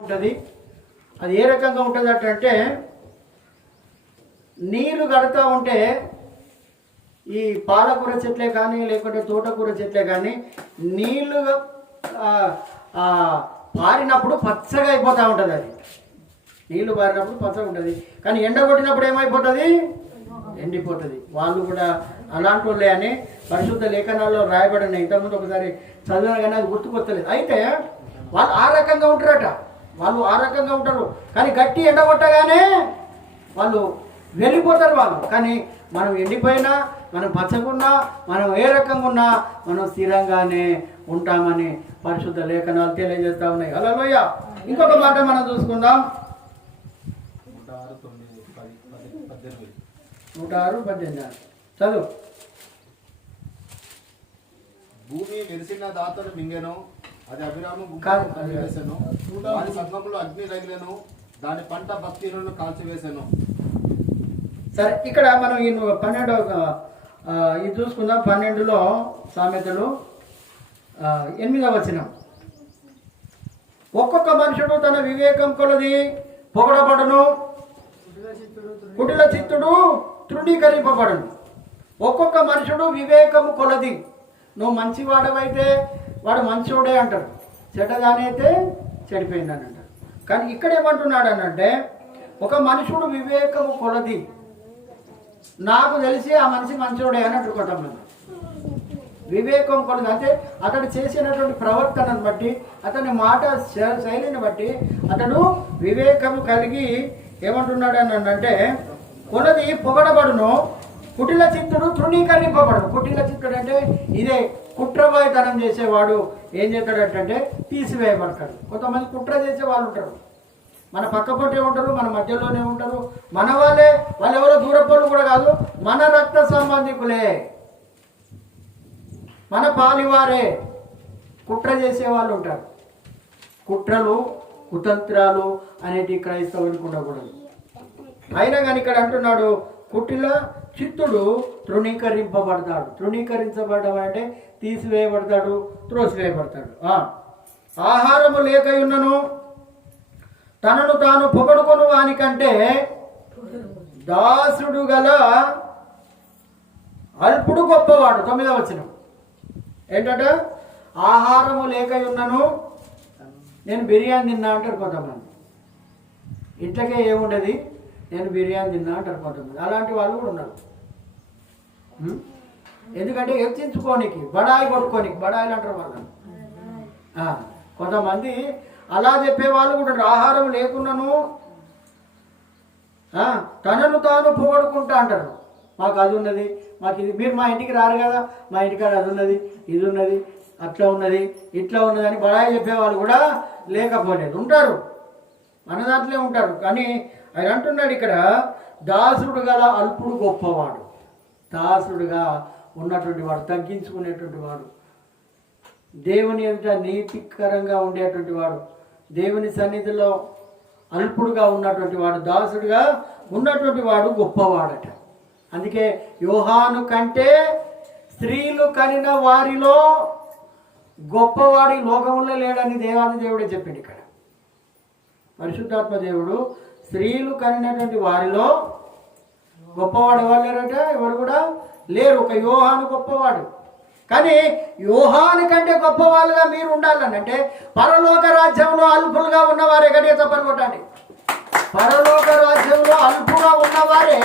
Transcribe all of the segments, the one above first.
ఉంటుంది. అది ఏ రకంగా ఉంటుంది అంటే నీరు కడుతూ ఉంటే ఈ పాలకూర చెట్లే కానీ లేకుంటే తోటకూర చెట్లే కానీ నీళ్లు పారినప్పుడు పచ్చగా అయిపోతూ ఉంటుంది. అది నీళ్లు పారినప్పుడు పచ్చగా ఉంటుంది, కానీ ఎండ కొట్టినప్పుడు ఏమైపోతుంది? ఎండిపోతుంది. వాళ్ళు కూడా అలాంటి వాళ్ళే అని పరిశుద్ధ లేఖనాల్లో రాయబడినాయి. ఇంతకుముందు ఒకసారి చదివిన కానీ అది గుర్తుకొస్తలేదు. అయితే వాళ్ళు ఆ రకంగా ఉంటారట, వాళ్ళు ఆ రకంగా ఉంటారు. కానీ గట్టి ఎండ కొట్టగానే వాళ్ళు వెళ్ళిపోతారు వాళ్ళు. కానీ మనం ఎండిపోయినా, మనం పచ్చగున్నా, మనం ఏ రకంగా ఉన్నా మనం స్థిరంగానే ఉంటామని పరిశుద్ధ లేఖనాలు తెలియజేస్తూ ఉన్నాయి. హల్లెలూయా. ఇంకొక మాట మనం చూసుకుందాం. 106:18 చదువు. భూమి మెరిసిన దాతను మింగెను, అది అభిరాము వేసెను, వారి సంఘంలో అగ్ని రగిలెను, దాని పంట భక్తిను కాల్చివేసెను. సరే, ఇక్కడ మనం ఈ 12 ఇది చూసుకుందాం. 12లో సామెతలు 8వ వచనం. ఒక్కొక్క మనుషుడు తన వివేకం కొలది పొగడబడును, కుటిల చిత్తుడు తృణీకరింపబడును. ఒక్కొక్క మనుషుడు వివేకము కొలది. నువ్వు మంచివాడవైతే వాడు మంచోడే అంటాడు, చెడ్డగానే అయితే చెడిపోయిందని అంటాడు. కానీ ఇక్కడ ఏమంటున్నాడు అనంటే ఒక మనుషుడు వివేకము కొలది. నాకు తెలిసి ఆ మనిషి మంచోడే అని అంటుకోవటం. వివేకం కొలది అంటే అతడు చేసినటువంటి ప్రవర్తనను బట్టి, అతని మాట శైలిని బట్టి అతడు వివేకము కలిగి ఏమంటున్నాడు అని అంటే కొలది పొగడబడును, కుటిల చిత్తుడు తృణీకరింపబడును. కుటిల చిత్తుడు అంటే ఇదే కుట్రబాయితనం చేసేవాడు ఏం చేస్తాడంటే తీసివేయబడతాడు. కొంతమంది కుట్ర చేసే వాళ్ళు ఉంటారు, మన పక్క పొట్టే ఉంటారు, మన మధ్యలోనే ఉంటారు, మన వాళ్ళు ఎవరో దూరపోళ్ళు కూడా కాదు, మన రక్త సంబంధికులే, మన పాలివారే. కుట్ర చేసే వాళ్ళు ఉంటారు. కుట్రలు కుతంత్రాలు అనేటి క్రైస్తవునికి ఉండకూడదు. అయినా కానీ ఇక్కడ అంటున్నాడు కుటిల చిత్తుడు తృణీకరింపబడతాడు. తృణీకరించబడడం అంటే తీసివేయబడతాడు, త్రోసివేయబడతాడు. ఆహారము లేకయున్నను తనను తాను పొగడుకొను వానికంటే దాసుడు గల అల్పుడు గొప్పవాడు. 9వ వచనం ఏంటట? ఆహారము లేకయున్నను నేను బిర్యానీ తిన్నా అంటారు కొంతమంది. ఇంట్లోకే ఏముండదు, నేను బిర్యానీ తిన్నా అంటారు కొంతమంది. అలాంటి వాళ్ళు కూడా ఉన్నారు. ఎందుకంటే హెచ్చించుకోనికి, బడాయి కొట్టుకోనికి, బడాయిలు అంటారు వాళ్ళు. కొంతమంది అలా చెప్పే వాళ్ళు కూడా ఆహారం లేకున్నాను తనను తాను పొగడుకుంటా అంటారు. మాకు అది ఉన్నది, మాకు ఇది, మీరు మా ఇంటికి రారు కదా, మా ఇంటికాడ అది ఉన్నది, ఇది ఉన్నది, అట్లా ఉన్నది, ఇట్లా ఉన్నది అని బడాయి చెప్పేవాళ్ళు కూడా లేకపోలేదు, ఉంటారు, మన దాంట్లో ఉంటారు. కానీ ఆయన అంటున్నాడు ఇక్కడ దాసుడు గల అల్పుడు గొప్పవాడు. దాసుడుగా ఉన్నటువంటి వాడు, తగ్గించుకునేటువంటి వాడు, దేవుని ఎదుట నీతికరంగా ఉండేటువంటి వాడు, దేవుని సన్నిధిలో అల్పుడుగా ఉన్నటువంటి వాడు, దాసుడుగా ఉన్నటువంటి వాడు గొప్పవాడట. అందుకే యోహాను కంటే స్త్రీలు కనిన వారిలో గొప్పవాడి లోకములో లేడని దేవాది దేవుడే చెప్పింది. ఇక్కడ పరిశుద్ధాత్మ దేవుడు స్త్రీలు కనినటువంటి వారిలో గొప్పవాడు ఎవరు లేరట, ఎవరు కూడా లేరు. ఒక యోహాను గొప్పవాడు. కానీ యోహాను కంటే గొప్పవాళ్ళుగా మీరు ఉండాలని అంటే పరలోక రాజ్యంలో అల్పులుగా ఉన్నవారే గడియ తప్పనుకోండి. పరలోక రాజ్యంలో అల్పుగా ఉన్నవారే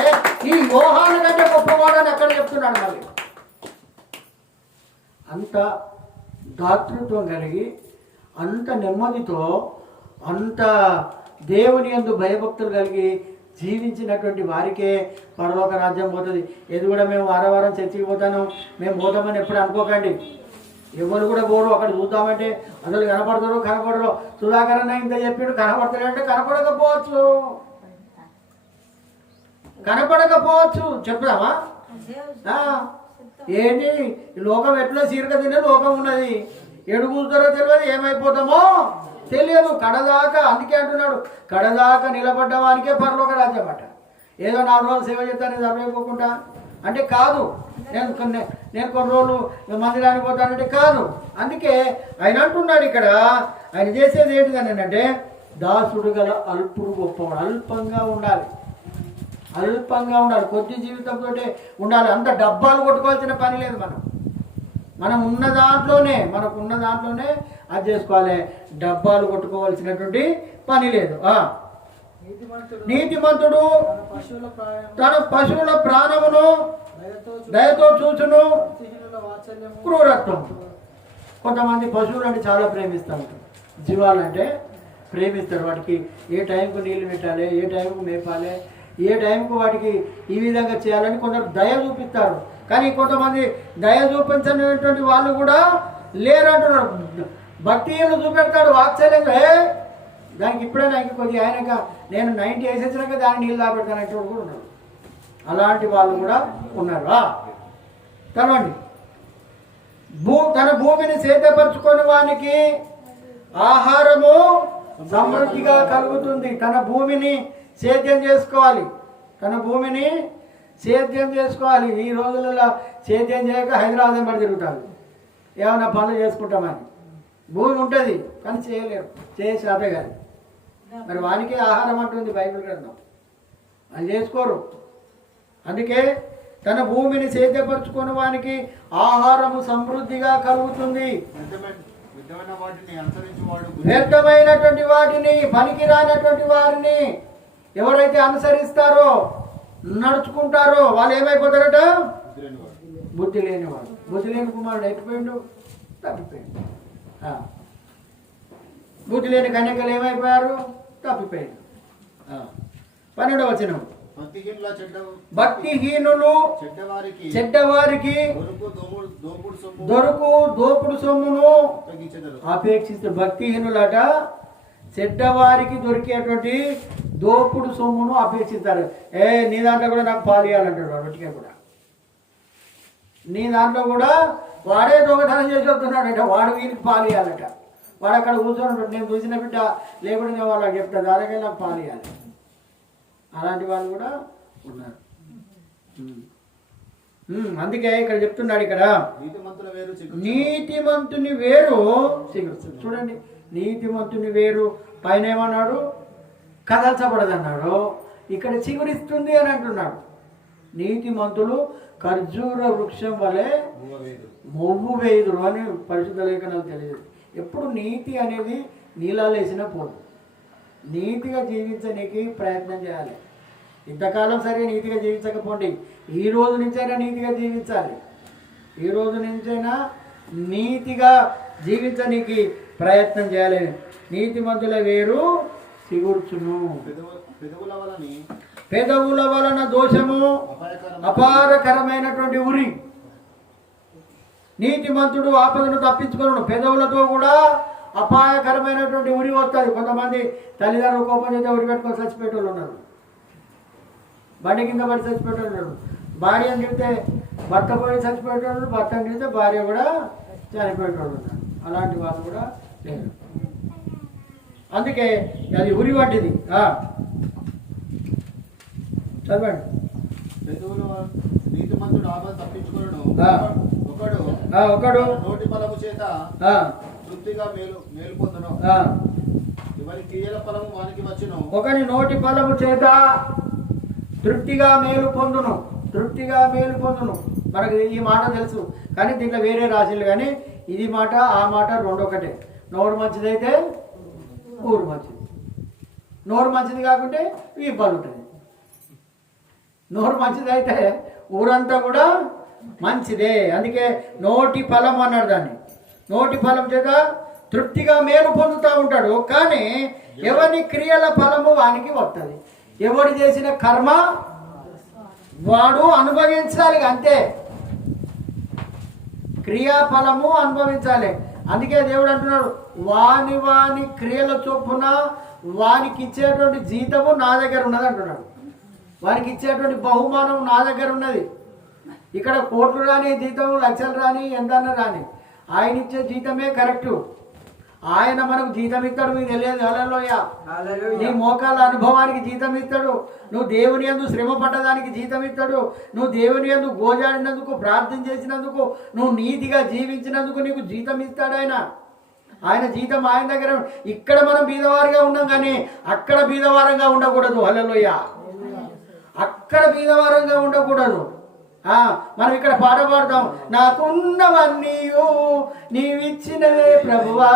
ఈ యోహాను కంటే గొప్పవాడు అని అక్కడ చెప్తున్నాడు. మళ్ళీ అంత దాతృత్వం కలిగి, అంత నెమ్మదితో, అంత దేవుని యందు భయభక్తులు కలిగి జీవించినటువంటి వారికే పరలోక రాజ్యం పోతుంది. ఇది కూడా మేము వారం చర్చికి పోతాను, మేము పోతామని ఎప్పుడు అనుకోకండి. ఎవరు కూడా పోరు. అక్కడ చూద్దామంటే అసలు కనపడరు. సుధాకర్ అన్న ఇంత చెప్పిండు, కనపడతాడంటే కనపడకపోవచ్చు. చెప్తామా? ఏంటి లోకం ఎట్లా సీరక తినే లోకం ఉన్నది, ఎడుగుతారో తెలియదు, ఏమైపోతామో తెలియదు కడదాకా. అందుకే అంటున్నాడు కడదాకా నిలబడ్డ వారికే పరలోక రాజ్యం అట. ఏదో 4 రోజులు సేవ చేస్తాను సరిపోకుండా అంటే కాదు. నేను కొన్ని రోజులు మందిరానికి పోతానంటే కాదు. అందుకే ఆయన అంటున్నాడు ఇక్కడ, ఆయన చేసేది ఏంటిదని అంటే దాసుడు గల అల్పుడు గొప్పవాడు. అల్పంగా ఉండాలి, అల్పంగా ఉండాలి, కొద్ది జీవితంతో ఉండాలి. అంత డబ్బాలు కొట్టుకోవాల్సిన పని లేదు. మనం ఉన్న దాంట్లోనే, మనకు ఉన్న దాంట్లోనే అది చేసుకోవాలి. డబ్బాలు కొట్టుకోవాల్సినటువంటి పని లేదు. నీతిమంతుడు తన పశువుల ప్రాణమును దయతో చూచును, క్రూరత్వం. కొంతమంది పశువులు అంటే చాలా ప్రేమిస్తూ ఉంటారు, జీవాలంటే ప్రేమిస్తారు. వాటికి ఏ టైంకు నీళ్లు పెట్టాలి, ఏ టైంకు మేపాలి, ఏ టైంకు వాటికి ఈ విధంగా చేయాలని కొందరు దయ చూపిస్తారు. కానీ కొంతమంది దయ చూపించినటువంటి వాళ్ళు కూడా లేరంటున్నారు. భక్తిలు చూపెడతాడు వాత్సల్యంగా, దానికి ఇప్పుడైనా ఇంక కొద్దిగా ఆయనక నేను 90 వేసేసినాక దాన్ని నీళ్ళు తాపెడతానంటే కూడా ఉన్నారు. అలాంటి వాళ్ళు కూడా ఉన్నారు. చదవండి. తన భూమిని సేద్యపరచుకొని వానికి ఆహారము సమృద్ధిగా కలుగుతుంది. తన భూమిని సేద్యం చేసుకోవాలి, తన భూమిని సేద్యం చేసుకోవాలి. ఈ రోజులలో సేద్యం చేయక హైదరాబాద్ వెంబడి తిరుగుతారు, ఏమైనా పనులు చేసుకుంటామని. భూమి ఉంటుంది కానీ చేయలేరు, చేసే అదే కాదు. మరి వానికే ఆహారం అంటుంది బైబిల్ గ్రంథం, అది చేసుకోరు. అందుకే తన భూమిని సేద్యపరచుకొని వానికి ఆహారము సమృద్ధిగా కలుగుతుంది. వ్యర్థమైనటువంటి వాటిని, పనికి రానటువంటి వారిని ఎవరైతే అనుసరిస్తారో, నడుచుకుంటారో వాళ్ళు ఏమైపోతారట? బుద్ధి లేనివాడు. బుద్ధి లేని కుమారుడు ఎట్టిపోయిండు? తప్పిపోయిండు. బుద్ధి లేని కన్యకలు ఏమైపోయారు? తప్పిపోయిండు. 12వ వచనం. భక్తిహీనులు చెడ్డవారికి దోపుడు సొమ్మును అపేక్షిస్తారు. భక్తిహీనులట చెడ్డవారికి దొరికేటువంటి దోపుడు సొమ్మును అపేక్షిస్తారు. నీ దాంట్లో కూడా నాకు పాలు ఇవ్వాలంటాడు వాడు. ఒట్టిగా కూడా నీ దాంట్లో కూడా వాడే దొంగతనం చేసి వస్తున్నాడట, వాడు వీరికి పాలు ఇవ్వాలట. వాడు అక్కడ కూర్చొని నేను చూసిన బిడ్డ లేకుండా నేను వాళ్ళకి చెప్తాను, దానికే నాకు పాలు ఇవ్వాలి. అలాంటి వాళ్ళు కూడా ఉన్నారు. అందుకే ఇక్కడ చెప్తున్నాడు, ఇక్కడ నీతిమంతుని వేరు చిగురుస్తుంది. చూడండి, నీతిమంతుని వేరు పైన ఏమన్నాడు? కదల్చబడదన్నాడు, ఇక్కడ చిగురిస్తుంది అని అంటున్నాడు. నీతిమంతులు ఖర్జూర వృక్షం వలె మొవ్వు వేయుదురు అని పరిశుద్ధ లేఖనాలు తెలియదు. ఎప్పుడు నీతి అనేది నీళ్ళలో వేసిన పోదు. నీతిగా జీవించడానికి ప్రయత్నం చేయాలి. ఇంతకాలం సరే నీతిగా జీవించకపోండి, ఈ రోజు నుంచైనా నీతిగా జీవించాలి. ఈ రోజు నుంచైనా నీతిగా జీవించడానికి ప్రయత్నం చేయాలి. నీతిమంతుల వేరు సిగుర్చును, పెదవుల వలన దోషము అపారకరమైనటువంటి ఉరి. నీతిమంతుడు ఆపదను తప్పించుకోను, పెదవులతో కూడా అపాయకరమైనటువంటి ఉరి వస్తుంది. కొంతమంది తల్లిదండ్రులు కోపం చేస్తే ఉరి పెట్టుకొని చచ్చిపోయేటోళ్ళు ఉన్నారు, బండి కింద పడి చచ్చిపోయేటోళ్ళు ఉన్నారు. భార్యను తిడితే భర్త పోయి చచ్చిపోయేటోళ్ళు, భర్తను తిడితే భార్య కూడా చనిపోయేటోళ్ళు ఉన్నారు. అలాంటి వాళ్ళు కూడా లేరు. అందుకే అది ఉరి వంటిది. చదవండి. నీతిమంతుడు ఆపద తప్పించుకోను, ఒకడు నోటి ఫలము చేత తృప్తిగా మేలు పొందును, ఎవరి క్రియల ఫలము వానికి వచ్చును. ఒకని నోటి ఫలము చేత తృప్తిగా మేలు పొందును, తృప్తిగా మేలు పొందును. మనకు ఈ మాట తెలుసు, కానీ దీంట్లో వేరే రాశులు. కానీ ఇది మాట ఆ మాట రెండు ఒకటే. నోరు మంచిదైతే ఊరు మంచిది, నోరు మంచిది కాకుంటే ఇబ్బంది ఉంటుంది. నోరు మంచిదైతే ఊరంతా కూడా మంచిదే. అందుకే నోటి ఫలం అన్నాడు దాన్ని. నోటి ఫలం చేత తృప్తిగా మేలు పొందుతూ ఉంటాడు. కానీ ఎవరి క్రియల ఫలము వానికి వస్తుంది. ఎవడు చేసిన కర్మ వాడు అనుభవించాలి, అంతే. క్రియాఫలము అనుభవించాలి. అందుకే దేవుడు అంటున్నాడు, వాని వాని క్రియల చొప్పున వానికి ఇచ్చేటువంటి జీతము నా దగ్గర ఉన్నది అంటున్నాడు. వానికి ఇచ్చేటువంటి బహుమానం నా దగ్గర ఉన్నది. ఇక్కడ కోట్లు రాని, జీతం లక్షలు రాని, ఎంతన్నా రాని, ఆయన ఇచ్చే జీతమే కరెక్టు. ఆయన మనకు జీతం ఇస్తాడు, మీకు తెలియదు. హల్లెలూయా. నీ మోకాల అనుభవానికి జీతం ఇస్తాడు. నువ్వు దేవుని యందు శ్రమ పడ్డదానికి జీతం ఇస్తాడు. నువ్వు దేవుని యందు గోజాడినందుకు, ప్రార్థన చేసినందుకు, నువ్వు నీతిగా జీవించినందుకు నీకు జీతం ఇస్తాడు ఆయన. ఆయన జీతం ఆయన దగ్గర. ఇక్కడ మనం బీదవారిగా ఉన్నాం కానీ అక్కడ బీదవారంగా ఉండకూడదు. హల్లెలూయా. అక్కడ బీదవారంగా ఉండకూడదు. మనం ఇక్కడ పాట పాడతాం, నాకున్నవన్నీయు నీవిచ్చినవే ప్రభువా,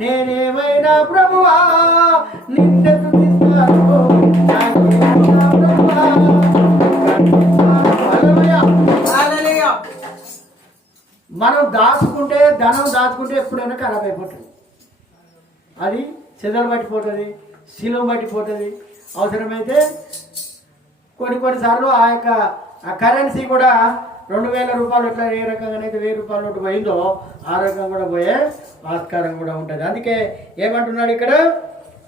నేనేమైనా ప్రభువా నిన్ను స్తుతిస్తాను. మనం దాచుకుంటే ధనం దాచుకుంటే ఎప్పుడైనా ఖరాబ్ అయిపోతుంది. అది చెదలు పట్టిపోతుంది, శిలువ పట్టిపోతుంది. అవసరమైతే కొన్నిసార్లు ఆ యొక్క కరెన్సీ కూడా 2000 రూపాయలు ఎట్లా ఏ రకంగానైతే 1000 రూపాయల నోటు పోయిందో ఆ రకంగా కూడా పోయే ఆస్కారం కూడా ఉంటుంది. అందుకే ఏమంటున్నాడు ఇక్కడ,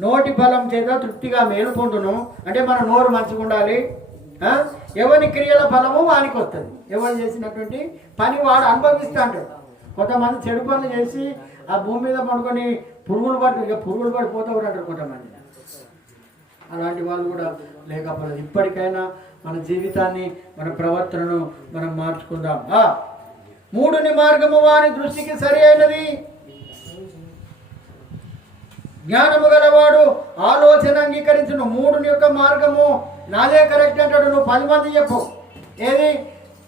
నోటి ఫలం చేత తృప్తిగా మేలు పొందును. అంటే మన నోరు మంచిగా ఉండాలి. ఎవరి క్రియల ఫలము వానికి వస్తుంది. ఎవరు చేసినటువంటి పని వాడు అనుభవిస్తూ అంటాడు. కొంతమంది చెడు పనులు చేసి ఆ భూమి మీద పడుకొని పురుగులు పడిపోతూ ఉంటారు కొంతమంది. అలాంటి వాళ్ళు కూడా లేకపోలేదు. ఇప్పటికైనా మన జీవితాన్ని, మన ప్రవర్తనను మనం మార్చుకుందాం. 3 మార్గము వాని దృష్టికి సరి అయినది. జ్ఞానము గలవాడు ఆలోచన అంగీకరించును. 3 యొక్క మార్గము నాదే కరెక్ట్ అంటాడు. నువ్వు 10 మంది చెప్పు. ఏది?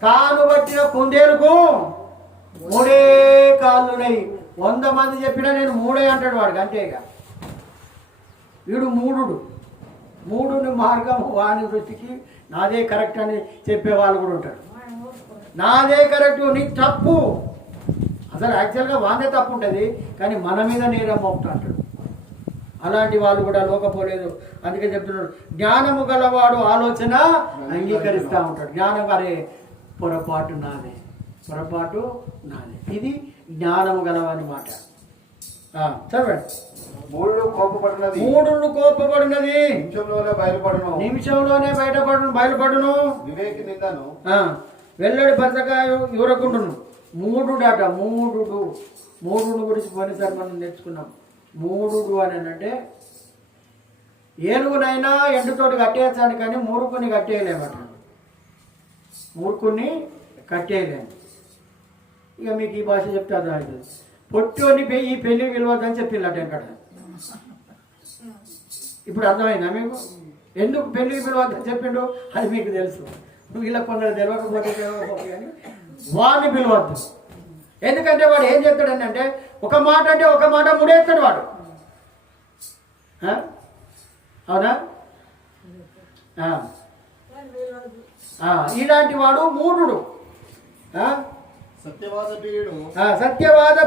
తాను పట్టిన కుందేలుకు 3 కాళ్ళున్నాయి. 100 మంది చెప్పినా నేను 3 అంటాడు వాడికి. అంతేగా వీడు 3 మార్గము వాని దృష్టికి నాదే కరెక్ట్ అని చెప్పేవాళ్ళు కూడా ఉంటారు. నాదే కరెక్ట్, నీ తప్పు. అసలు యాక్చువల్గా వాందే తప్పు ఉంటుంది, కానీ మన మీద నేరం మోపుతా అంటాడు. అలాంటి వాళ్ళు కూడా లోకపోలేదు. అందుకే చెప్తున్నాడు, జ్ఞానము గలవాడు ఆలోచన అంగీకరిస్తూ ఉంటాడు. జ్ఞానం అరే పొరపాటు నాదే. ఇది జ్ఞానము గలవాని మాట. చదవండి. 3 కోపపడినది నిమిషంలోనే బయలుపడును. వివేకి నిందను వెల్లడి భర్తకాయ యువరకుండును. 3 గురించి పోయినసారి మనం నేర్చుకున్నాం. 3 అని అంటే ఏనుగునైనా ఎండుతోటి కట్టేయచ్చాను, కానీ మూర్ఖుని కట్టేయలేమట. మూర్ఖుని కట్టేయలేము. ఇక మీకు ఈ భాష చెప్తే అర్థమవుతుంది. పొట్టోని ఈ పెళ్లి విలువద్దని చెప్పిందట వెంకట. ఇప్పుడు అర్థమైందా మీకు? ఎందుకు పెళ్లికి పిలవద్దని చెప్పిండు అది మీకు తెలుసు. వీళ్ళకి కొందరు తెలియకపోతే కానీ వాడిని పిలవద్దు. ఎందుకంటే వాడు ఏం చెప్తాడని అంటే ఒక మాట ముడేస్తాడు వాడు. అవునా? ఇలాంటి వాడు మూఢుడు. సత్యవాద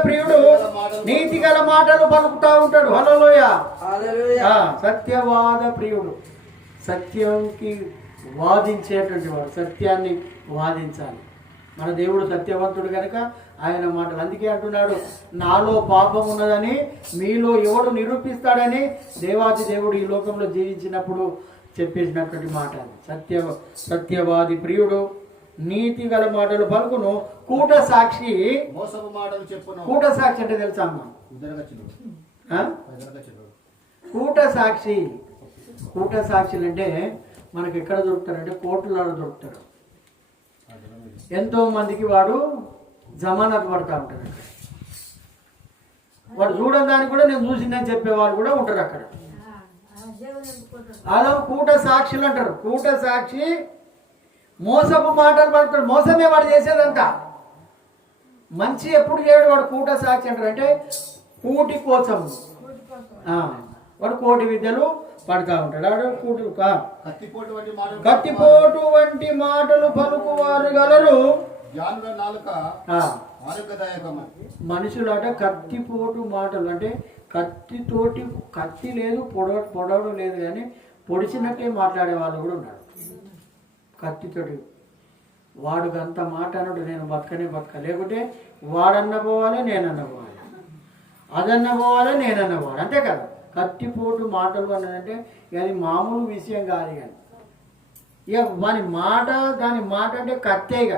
ప్రియుడు నీతి గల మాటలు పలుకుతా ఉంటాడు. హల్లెలూయా. సత్యవాద ప్రియుడు, సత్యంకి వాదించేటువంటి వాడు. సత్యాన్ని వాదించాలి. మన దేవుడు సత్యవంతుడు కనుక ఆయన మాటలు. అందుకే అంటున్నాడు, నాలో పాపం ఉన్నదని మీలో ఎవడు నిరూపిస్తాడని దేవాది దేవుడు ఈ లోకంలో జీవించినప్పుడు చెప్పేసినటువంటి మాట. సత్యవాది ప్రియుడు, నీతి గల మాటలు పలుకును, కూట సాక్షి. కూట సాక్షి అంటే తెలుసా అమ్మ? కూట సాక్షులు అంటే మనకి ఎక్కడ దొరుకుతారంటే కోర్టులలో దొరుకుతారు. ఎంతో మందికి వాడు జమానత్ పడతా ఉంటారు. అక్కడ వాడు చూడని దానికి కూడా నేను చూసిందని చెప్పేవాళ్ళు కూడా ఉంటారు అక్కడ. అలా కూట సాక్షులు అంటారు. కూట సాక్షి మోసపు మాటలు పడతాడు. మోసమే వాడు చేసేదంతా. మంచి ఎప్పుడు చేయడు వాడు. కూట సాక్షి అంటారు. అంటే కూటి కోసం వాడు కోటి విద్యలు పడతా ఉంటాడు. వాడు కత్తిపోటు వంటి మాటలు పలుకువారు గలరు. మనుషులట కత్తిపోటు మాటలు అంటే కత్తితోటి, కత్తి లేదు, పొడవడం లేదు, కానీ పొడిచినట్టే మాట్లాడే వాళ్ళు కూడా ఉన్నారు. కత్తితోటి వాడుకు అంత మాట అన్నాడు, నేను బతక, లేకుంటే వాడన్న పోవాలి, నేనన్న పోవాలి, అదన్న పోవాలి, నేనన్న పోవాలి, అంతే కదా. కత్తిపోటు మాటలు అన్నదంటే అది మామూలు విషయం కాదు. కానీ ఇక దాని మాట అంటే కత్తే. ఇక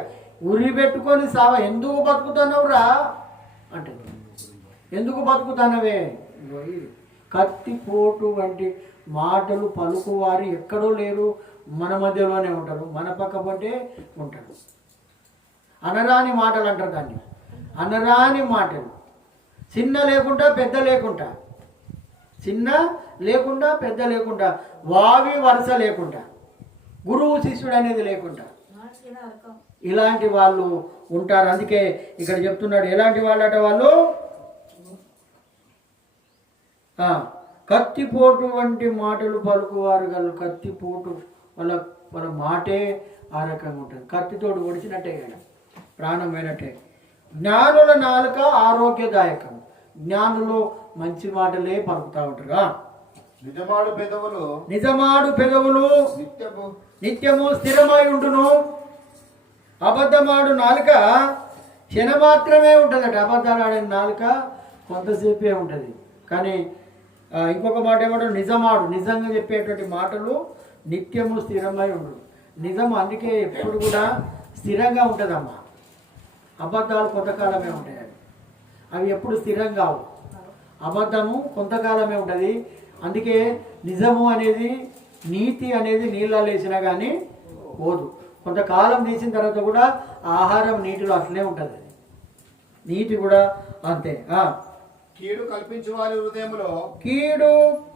ఉరి పెట్టుకొని సావా, ఎందుకు బతుకుతున్నావురా అంటే, ఎందుకు బతుకుతానవే. కత్తిపోటు వంటి మాటలు పలుకువారు ఎక్కడో లేరు, మన మధ్యలోనే ఉంటారు, మన పక్క పంటే ఉంటారు. అనరాని మాటలు అంటారు దాన్ని. అనరాని మాటలు చిన్న లేకుండా పెద్ద లేకుండా, చిన్న లేకుండా పెద్ద లేకుండా, వావి వరుస లేకుండా, గురువు శిష్యుడు అనేది లేకుండా ఇలాంటి వాళ్ళు ఉంటారు. అందుకే ఇక్కడ చెప్తున్నాడు ఎలాంటి వాళ్ళట వాళ్ళు, కత్తిపోటు వంటి మాటలు పలుకువారు గల. కత్తిపోటు వాళ్ళ వాళ్ళ మాటే ఆ రకంగా ఉంటుంది. కత్తితోడు పొడిచినట్టే కదా, ప్రాణం పోయినట్టే. జ్ఞానుల నాలుక ఆరోగ్యదాయకం. జ్ఞానులు మంచి మాటలే పలుకుతూ ఉంటారు. నిజమాడు పెదవులు నిత్యము స్థిరమై ఉండును. అబద్ధమాడు నాలుక క్షణమాత్రమే ఉంటుందట. అబద్ధాలు ఆడే నాలుక కొంతసేపే ఉంటుంది. కానీ ఇంకొక మాట ఏమంటే నిజమాడు, నిజంగా చెప్పేటువంటి మాటలు నిత్యము స్థిరమై ఉండు. నిజం అందుకే ఎప్పుడు కూడా స్థిరంగా ఉంటుందమ్మా. అబద్ధాలు కొంతకాలమే ఉంటాయి, అవి ఎప్పుడు స్థిరం కావు. అబద్ధము కొంతకాలమే ఉంటుంది. అందుకే నిజము అనేది, నీతి అనేది నీళ్ళలో వేసినా కానీ పోదు. కొంతకాలం తీసిన తర్వాత కూడా ఆహారం నీటిలో అట్లనే ఉంటుంది. నీటి కూడా అంతే. కీడు కల్పించు వారి హృదయములో, కీడు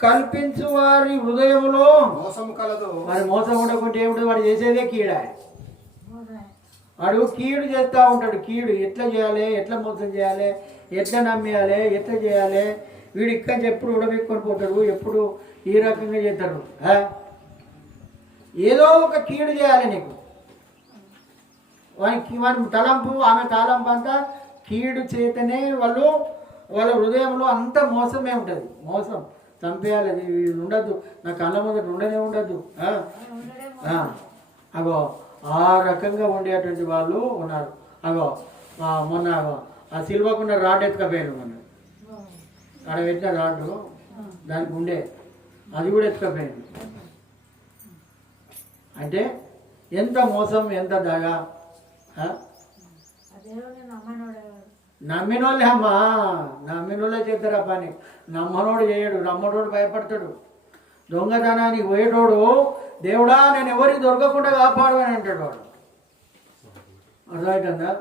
కల్పించు వారి హృదయములో మోసం కలదు. మరి మోసం ఉండకుంటే ఏమిటి? వాడు చేసేదే కీడా. వాడు కీడు చేస్తూ ఉంటాడు. కీడు ఎట్లా చేయాలి, ఎట్లా మోసం చేయాలి, ఎట్లా నమ్మేయాలి, ఎట్లా చేయాలి. వీడు ఇక్కడ ఎప్పుడు ఉడబెట్టుకొని పోతాడు, ఎప్పుడు ఈ రకంగా చేస్తాడు. ఏదో ఒక కీడు చేయాలి నీకు. వాని తలంపు, ఆమె తలంపు అంతా కీడు చేతనే వాళ్ళ హృదయంలో అంత మోసమే ఉంటుంది. మోసం చంపేయాలి, అది ఉండద్దు, నా కళ్ళ ముందట ఉండనే ఉండద్దు. అగో ఆ రకంగా ఉండేటువంటి వాళ్ళు ఉన్నారు. అగో మొన్న ఆ సిల్వకుండా రాడ్ ఎత్తుకపోయాను. మొన్న ఆడ పెట్టిన రాడ్డు దానికి ఉండే, అది కూడా ఎత్తుకపోయాను. అంటే ఎంత మోసం, ఎంత దగా. నమ్మినోళ్ళే అమ్మా, నమ్మినోళ్ళే చేస్తారా పని. నమ్మనోడు చేయడు, నమ్మనోడు భయపడతాడు. దొంగతనానికి పోయేటోడు దేవుడా నేను ఎవరికి దొరకకుండా కాపాడు అని అంటాడు వాడు. అర్థమవుతుందా?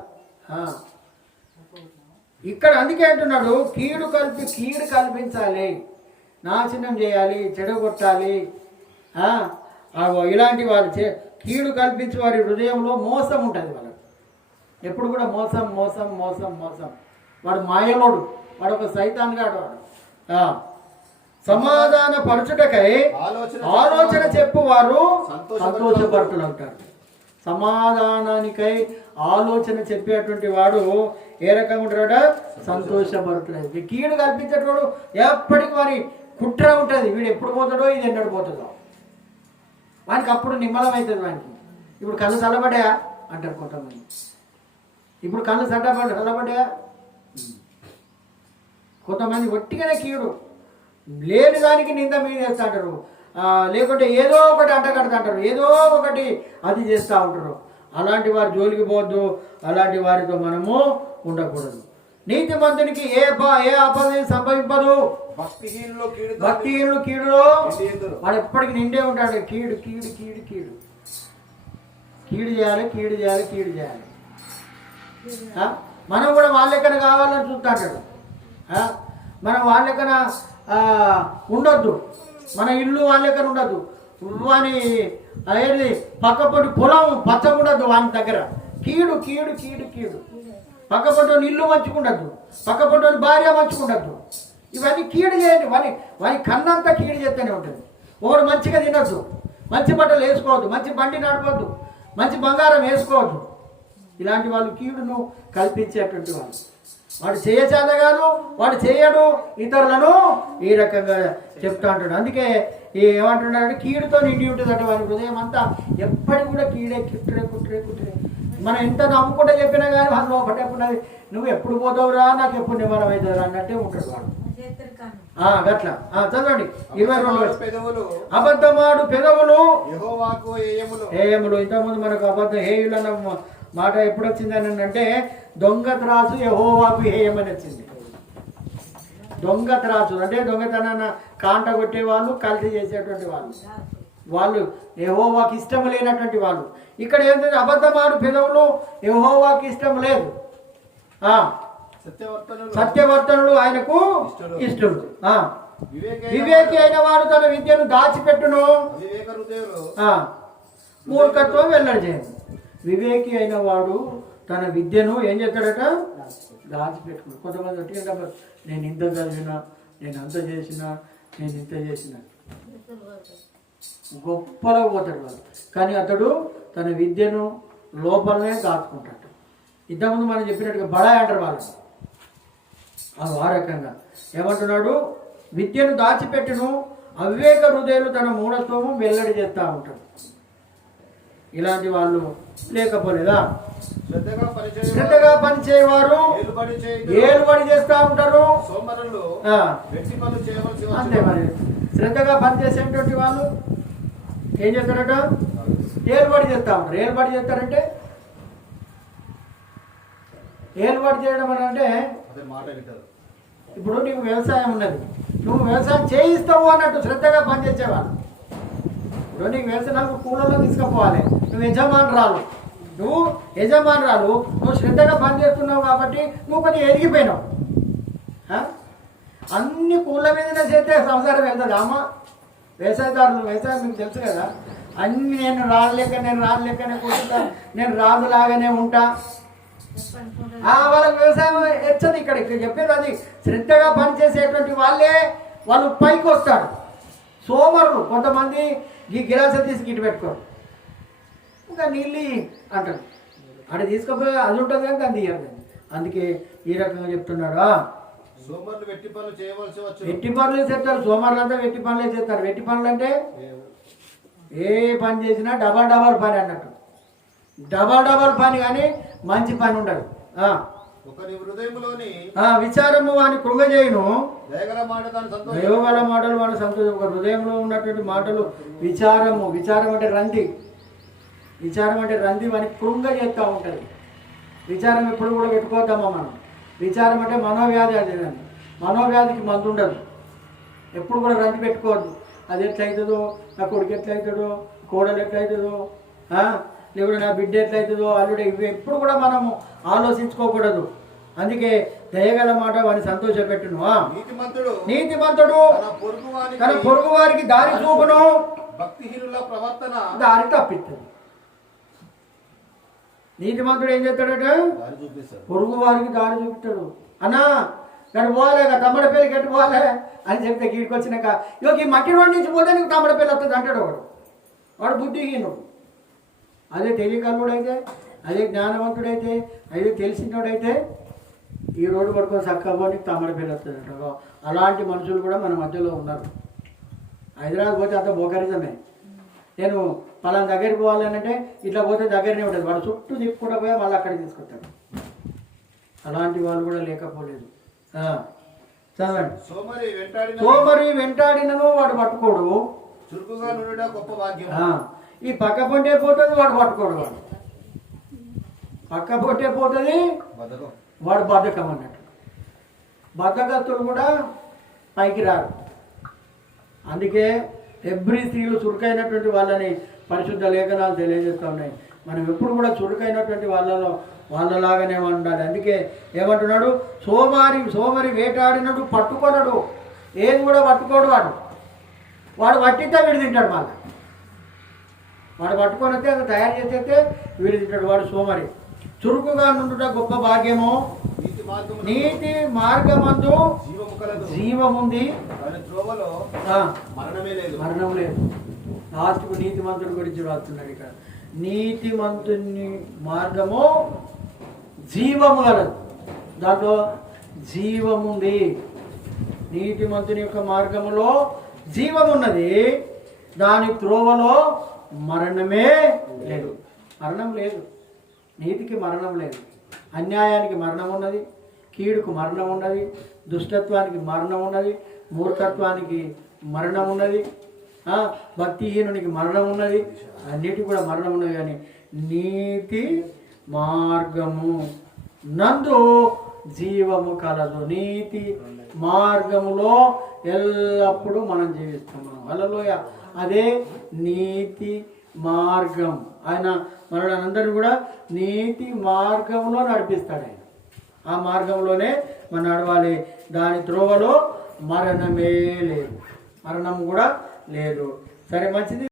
ఇక్కడ అందుకే అంటున్నాడు కీడు కల్పించాలి, నాశనం చేయాలి, చెడగొట్టాలి. ఇలాంటి వారు కీడు కల్పించే వారి హృదయంలో మోసం ఉంటుంది. వాళ్ళకి ఎప్పుడు కూడా మోసం మోసం మోసం మోసం. వాడు మాయలోడు, వాడు ఒక సైతాన్ గాడు. వాడు సమాధాన పరచుటకై ఆలోచన చెప్పువారు సంతోషపడుతులు అంటారు. సమాధానానికై ఆలోచన చెప్పేటువంటి వాడు ఏ రకంగా ఉంటాడ? సంతోషపడుతున్నాడు. కీడు కల్పించేటోడు ఎప్పటికి వారి కుట్ర ఉంటుంది. వీడు ఎప్పుడు పోతాడో, ఇది ఎన్నడు పోతుందో. వానికి అప్పుడు నిమ్మలం అవుతుంది. వానికి ఇప్పుడు కళ్ళు చల్లబడ్డాయా అంటారు కొంతమంది. ఇప్పుడు కళ్ళు చల్లబడ్డాయా? కొంతమంది ఒట్టిగానే కీడు లేని దానికి నింద మీద వేస్తుంటారు. లేకుంటే ఏదో ఒకటి అంటగడుతుంటారు, ఏదో ఒకటి అది చేస్తూ ఉంటారు. అలాంటి వారి జోలికి పోవద్దు, అలాంటి వారితో మనము ఉండకూడదు. నీతిమంతునికి ఏ ఆపద సంభవింపదు. భక్తిహీనులు కీడులో వాడు ఎప్పటికి నిండే ఉంటాడు. కీడు కీడు కీడు కీడు కీడు చేయాలి, కీడు చేయాలి, కీడు చేయాలి. మనం కూడా వాళ్ళెక్కన కావాలని చూస్తాడు. మనం వాళ్ళెక్కన ఉండొద్దు, మన ఇల్లు వాళ్ళెక్కన ఉండద్దు. వాని ఏది పక్కపొంటి పొలం పచ్చకుండద్దు. వాని దగ్గర కీడు కీడు కీడు కీడు. పక్కపొంటి ఇల్లు మంచుకుండద్దు, పక్కపొంటి భార్య మంచుకుండద్దు. ఇవన్నీ కీడు చేయండి. వాని కన్నంతా కీడు చేస్తూనే ఉంటుంది. ఒకడు మంచిగా తినొద్దు, మంచి బట్టలు వేసుకోవద్దు, మంచి బండి నడపద్దు, మంచి బంగారం వేసుకోవద్దు. ఇలాంటి వాళ్ళు కీడును కల్పించేటువంటి వాళ్ళు. వాడు చేయచేతగాదు, వాడు చేయడు, ఇతరులను ఈ రకంగా చెప్తా ఉంటాడు. అందుకే ఏమంటున్నాడు? కీడుతో నిండి ఉంటుందట వారి హృదయం అంతా. ఎప్పటికి కూడా కీడే, కుట్రే కుట్రే కుట్రే. మనం ఎంత నమ్ముకుంటే చెప్పినా కానీ వాళ్ళు ఒకటేపున్నది, నువ్వు ఎప్పుడు పోతావురా, నాకు ఎప్పుడు నివారణ అవుతుందిరా అన్నట్టే ఉంటాడు వాడు. గట్లా చదవండి. 22 అబద్ధమాడు పెదవులు హేయములు. ఇంతకుముందు మనకు అబద్ధం హేయులు అన్న మాట ఎప్పుడు వచ్చిందని అంటే దొంగ త్రాసు యెహోవాకు హేయమని వచ్చింది. దొంగ త్రాసు అంటే దొంగతనాన్ని కాంట కొట్టే వాళ్ళు, కలిసి చేసేటువంటి వాళ్ళు యెహోవాకి ఇష్టం లేనటువంటి వాళ్ళు. ఇక్కడ ఏంటంటే అబద్ధమాడు పెదవులు యెహోవాకి ఇష్టం లేదు. సత్యవర్తనుడు ఆయనకు ఇష్టడు. వివేకి అయిన వాడు తన విద్యను దాచిపెట్టును, మూర్ఖత్వం వెల్లడి చేయను. వివేకి అయిన వాడు తన విద్యను ఏం చేస్తాడట? దాచిపెట్టుకున్నాడు. కొంతమంది వచ్చి నేను ఇంత చదివినా, నేను అంత చేసిన, నేను ఇంత చేసిన గొప్పలో పోతాడు వాడు. కానీ అతడు తన విద్యను లోపలనే దాచుకుంటాడు. ఇంతకుముందు మనం చెప్పినట్టుగా బడాయి అంటారు వాళ్ళు. ఆ రకంగా ఏమంటున్నాడు? విద్యను దాచిపెట్టును, అవివేక హృదయాలు తన మూఢత్వము వెల్లడి చేస్తూ ఉంటాడు. ఇలాంటి వాళ్ళు లేకపోలేదా? శ్రద్ధగా పనిచేయవారు ఏలుబడి చేస్తూ ఉంటారు. అంతే మరి. శ్రద్ధగా పనిచేసేటువంటి వాళ్ళు ఏం చేస్తారట? ఏలుబడి చేస్తూ ఉంటారు. ఏలుబడి చేస్తారంటే ఏలుబడి చేయడం అని అంటే ఇప్పుడు నీకు వ్యవసాయం ఉన్నది, నువ్వు వ్యవసాయం చేయిస్తావు అన్నట్టు శ్రద్ధగా పనిచేసేవాళ్ళు. ఇప్పుడు నీకు వ్యవసాయాలకు కూలలో తీసుకుపోవాలి, నువ్వు యజమానురాలు, నువ్వు శ్రద్ధగా పనిచేస్తున్నావు కాబట్టి నువ్వు కొంచెం ఎదిగిపోయినావు. అన్ని కూల మీదనే చేస్తే సంసారం వెళ్తుంది. అమ్మ వ్యవసాయం మీకు తెలుసు కదా, అన్ని నేను రాలేకనే కూర్చుంటా, నేను రాజులాగానే ఉంటా. వాళ్ళకి వ్యవసాయం ఎచ్చదు. ఇక్కడ చెప్పేది అది. శ్రద్ధగా పనిచేసేటువంటి వాళ్ళు పైకి వస్తాడు. సోమరులు కొంతమంది ఈ గిలాస తీసి గిట్టు పెట్టుకోరు, ఇంకా నీళ్ళు అంటారు. అక్కడ తీసుకుపోయి అది ఉంటుంది కానీ దాన్ని తీయరు. అందుకే ఈ రకంగా చెప్తున్నాడు. వెట్టి పనులు చేస్తారు. సోమరులంతా వెట్టి పనులే చేస్తారు. వెట్టి పనులు అంటే ఏ పని చేసినా డబల్ పని అన్నట్టు. డబల్ పని కానీ మంచి పని ఉండదు. విచారము వాని కృంగజేయును, దైవగల మాటలు వాని సంతోషం. ఒక హృదయంలో ఉన్నటువంటి మాటలు విచారం అంటే రంది వాని కృంగ చేస్తూ ఉంటుంది. విచారం ఎప్పుడు కూడా పెట్టుకోద్దామా మనం. విచారం అంటే మనోవ్యాధి. అది మనోవ్యాధికి మందు ఉండదు. ఎప్పుడు కూడా రంది పెట్టుకోవద్దు. అది ఎట్లయితుందో, నా కొడుకు ఎట్లయితాడో, కోడలు ఎట్లయితుందో, లేకుంటే నా బిడ్డ ఎట్లయితుందో, అల్లుడే, ఇవి ఎప్పుడు కూడా మనము ఆలోచించుకోకూడదు. అందుకే దయగల మాట వాడిని సంతోషపెట్టును. నీతిమంతుడు తన పొరుగు వారికి దారి చూపును, భక్తిహీనుల ప్రవర్తన దారి తప్పిస్తుంది. నీతిమంతుడు ఏం చేస్తాడట? పొరుగు వారికి దారి చూపిస్తాడు. అన్నా గట్టి పోలే, తమ్మడపల్లి గట్టి పోలే అని చెప్తే గీడికి వచ్చినాక ఈ మట్టి రోడ్డు నుంచి పోతే నీకు తమ్మడపల్లి వస్తుంది అంటాడు వాడు బుద్ధిహీనుడు. అదే తెలియకల్లుడైతే, అదే జ్ఞానవంతుడైతే, అదే తెలిసినోడైతే ఈ రోడ్డు పట్టుకొని చక్కగా నీకు తమ్మడపల్లి వస్తుంది అంటాడు. అలాంటి మనుషులు కూడా మన మధ్యలో ఉన్నారు. హైదరాబాద్ పోతే అంత బోకరిజమే. నేను పలానా దగ్గరికి పోవాలంటే ఇట్లా పోతే దగ్గరనే ఉంటుంది. వాడు చుట్టూ తిప్పుకుంటూ పోయి మళ్ళీ అక్కడికి తీసుకొస్తాడు. అలాంటి వాళ్ళు కూడా లేకపోలేదు. చదవండి. సోమరి వెంటాడినను వాడు పట్టుకోడు. ఈ పక్క పొంటే పోతుంది, వాడు పట్టుకోడు. వాడు పక్క పొంటే పోతుంది, వాడు బద్ధకం అన్నట్టు. బద్ధకస్తులు కూడా పైకి రారు. అందుకే ఎవ్రీ స్త్రీలు చురుకైనటువంటి వాళ్ళని పరిశుద్ధ లేఖనాలు తెలియజేస్తూ ఉన్నాయి. మనం ఎప్పుడు కూడా చురుకైనటువంటి వాళ్ళలాగానే ఉండాలి. అందుకే ఏమంటున్నాడు? సోమరి వేటాడినడు పట్టుకొనడు. ఏది కూడా పట్టుకోడు. వాడు పట్టితే వీడు తింటాడు. మళ్ళీ వాడు పట్టుకొని వస్తే అది తయారు చేసేస్తే వీడు తింటాడు. వాడు సోమరి. చురుకుగా నుండుట గొప్ప భాగ్యము, నీతి మార్గమందు జీవముంది, మరణం లేదు. లాస్ట్కు నీతిమంతుడి గురించి రాస్తున్నాడు ఇక్కడ. నీతిమంతుని మార్గము జీవము గలదు, దాంట్లో జీవముంది. నీతిమంతుని యొక్క మార్గములో జీవమున్నది, దాని త్రోవలో మరణమే లేదు. మరణం లేదు. నీతికి మరణం లేదు. అన్యాయానికి మరణం ఉన్నది, కీడుకు మరణం ఉన్నది, దుష్టత్వానికి మరణం ఉన్నది, మూర్ఖత్వానికి మరణం ఉన్నది, భక్తిహీనునికి మరణం ఉన్నది. అన్నిటికీ కూడా మరణం ఉన్నది. కానీ నీతి మార్గము నందు జీవము కలదు. నీతి మార్గములో ఎల్లప్పుడూ మనం జీవిస్తున్నాం. హల్లెలూయా. అదే నీతి మార్గం. ఆయన మనల్ని అందరినీ కూడా నీతి మార్గంలో నడిపిస్తాడు. ఆయన ఆ మార్గంలోనే మనం నడవాలి. దాని త్రోవలో మరణమే లేదు, మరణం కూడా లేదు. సరే, మంచిది.